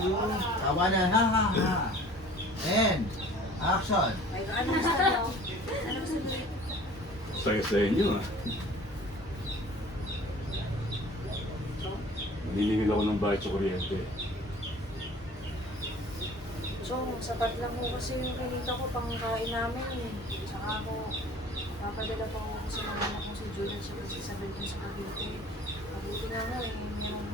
two, tawanan, ha ha ha. And, action. Ay, ano gusto mo? Ano gusto mo? Saya sa inyo ah. Naniningil ako ng bayad sa kuryente. Chong, sapat lang mo kasi yung kinita ko pang kain namin eh. Tsaka ako, papadala pa ako sa mga anak ko si Julian sa Isabel ko sa Cavite. Mabuti na mo eh, yung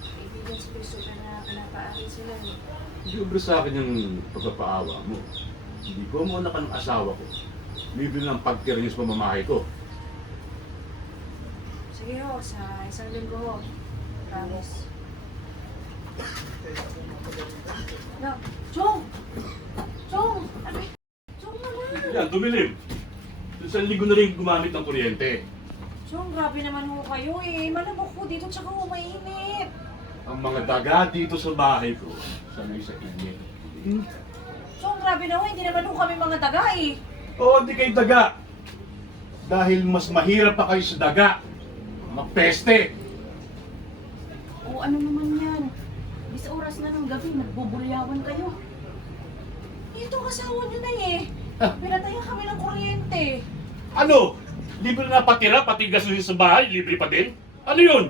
kaibigan si Christopher na pinapaari sila eh. Libre sa akin yung pagpapaawa mo. Hindi ko mo anak ng asawa ko. Libre ng pagtira niyo sa pamamahay ko. Sige ho, sa isang linggo ho. Promise. No, Chong! Chong! Abay! Chong naman! Yan, tumilim. Isang linggo na rin gumamit ng kuryente. Chong, grabe naman ho kayo eh. Malamok ko dito tsaka ho mainit. Ang mga daga dito sa bahay ko, sanay sa init. Chong, grabe na ho. Hindi naman ho kami mga daga eh. Oo, hindi kayo daga. Dahil mas mahirap pa kayo sa daga. Mga peste. O ano naman yan? Bis oras na ng gabi, nagbubulyawan kayo. Ito kasawa nyo na eh. Pinatayan kami ng kuryente. Ano? Libre na patira, pati gasolin sa bahay, libre pa din? Ano yun?